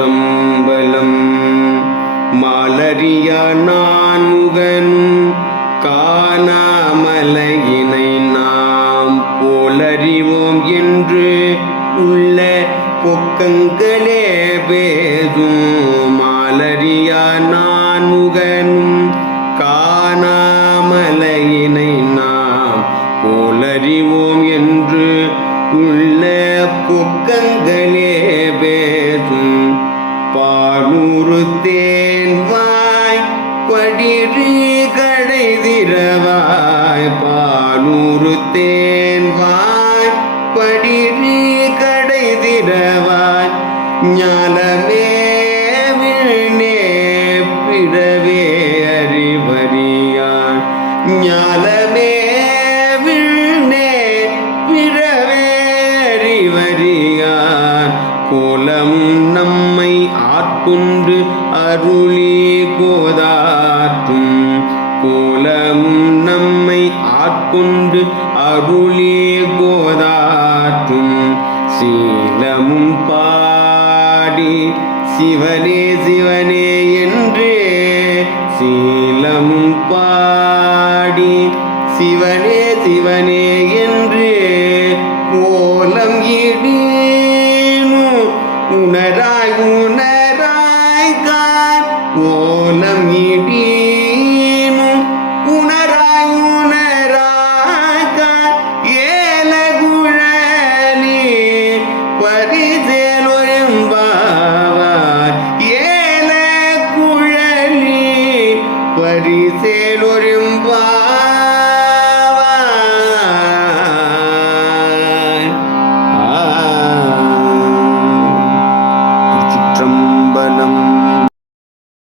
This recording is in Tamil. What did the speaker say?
திருச்சிற்றம்பலம் மாலரியா நான்முகன் காணாமலையினை நாம் போலறிவோம் என்று உள்ள பொக்கங்களே பேதும். மாலரியா நான்முகன் காணாமலையினை நாம் போலறிவோம் என்று உள்ள பொக்கங்களே பேதும். பானூறு தேன்வாய் படிறு கடை திறவாய். பானூறு தேன்வாய் படிறு கடை திறவாய். ஞானமே விண்ணே பிறவே அறிவறியான் ஞானமே விண்ணே அறிவறியான் கோலம் நம்மை ஆட்கொண்டு அருளி கோதாற்றும் கோலமும் நம்மை ஆட்கொண்டு அருளி கோதாற்றும் சீலமும் பாடி சிவனே சிவனே என்றே. சீலமும் பாடி சிவனே சிவனே என்றே. கோலம் இடீனு உணராய் உணர் உரைக்கார் ஓலம் இடீனும் உணராயுணராக்கார் ஏல குழலே பரிசேலொழும்பாவார் ஏல குழலே பரிசே